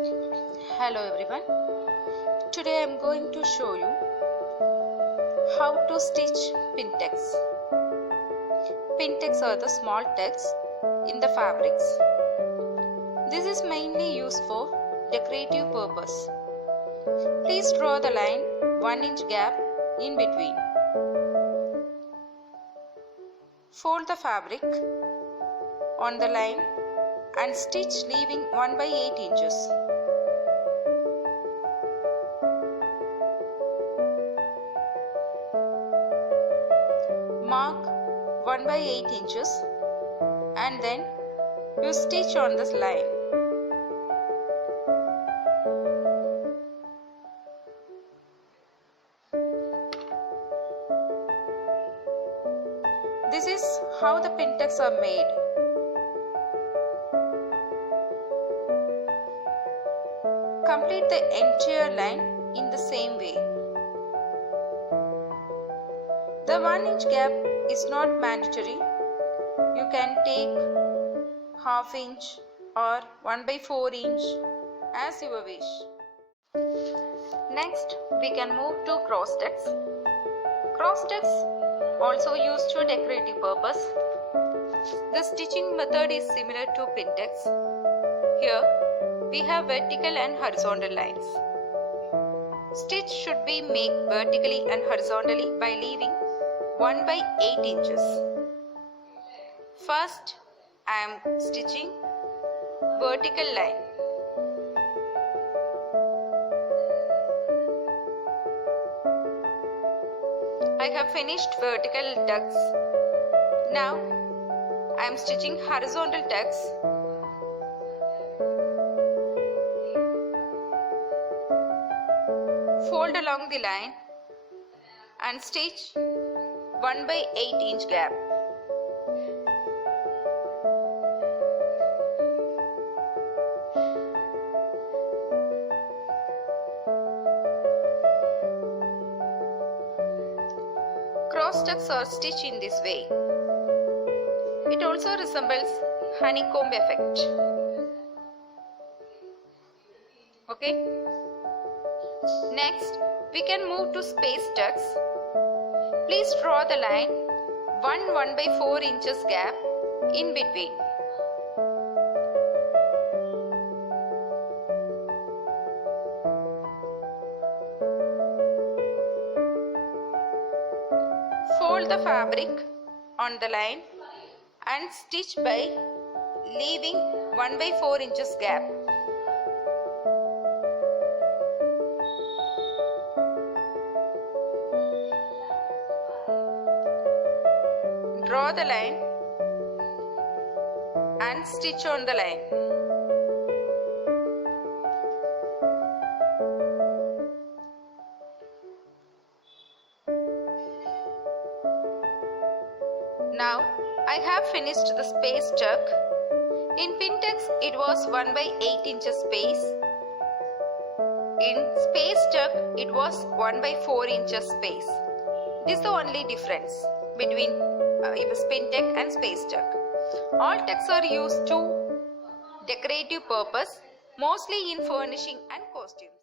Hello everyone. Today I am going to show you how to stitch pin-tucks. Pin-tucks are the small tucks in the fabrics. This is mainly used for decorative purpose. Please draw the line 1 inch gap in between. Fold the fabric on the line and stitch leaving 1/8 inches. Mark 1/8 inches and then you stitch on this line. This is how the pin-tucks are made. Complete the entire line in the same way. The 1 inch gap is not mandatory. You can take half inch or 1/4 inch as your wish. Next, we can move to cross tucks. Cross tucks also used for decorative purpose. The stitching method is similar to pin-tucks. Here, we have vertical and horizontal lines. Stitch should be made vertically and horizontally by leaving 1/8 inches. First, I am stitching vertical line. I have finished vertical tucks. Now, I am stitching horizontal tucks. Fold along the line and stitch 1/8 inch gap. Cross tucks are stitched in this way. It also resembles honeycomb effect. Okay. Next, we can move to space tucks. Please draw the line 1/4 inches gap in between. Fold the fabric on the line and stitch by leaving 1/4 inches gap. Draw the line and stitch on the line. Now I have finished the space tuck. In pin-tucks it was 1/8 inches space. In space tuck it was 1/4 inches space. This is the only difference between pin-tuck and space tuck. All tucks are used to decorative purpose, mostly in furnishing and costumes.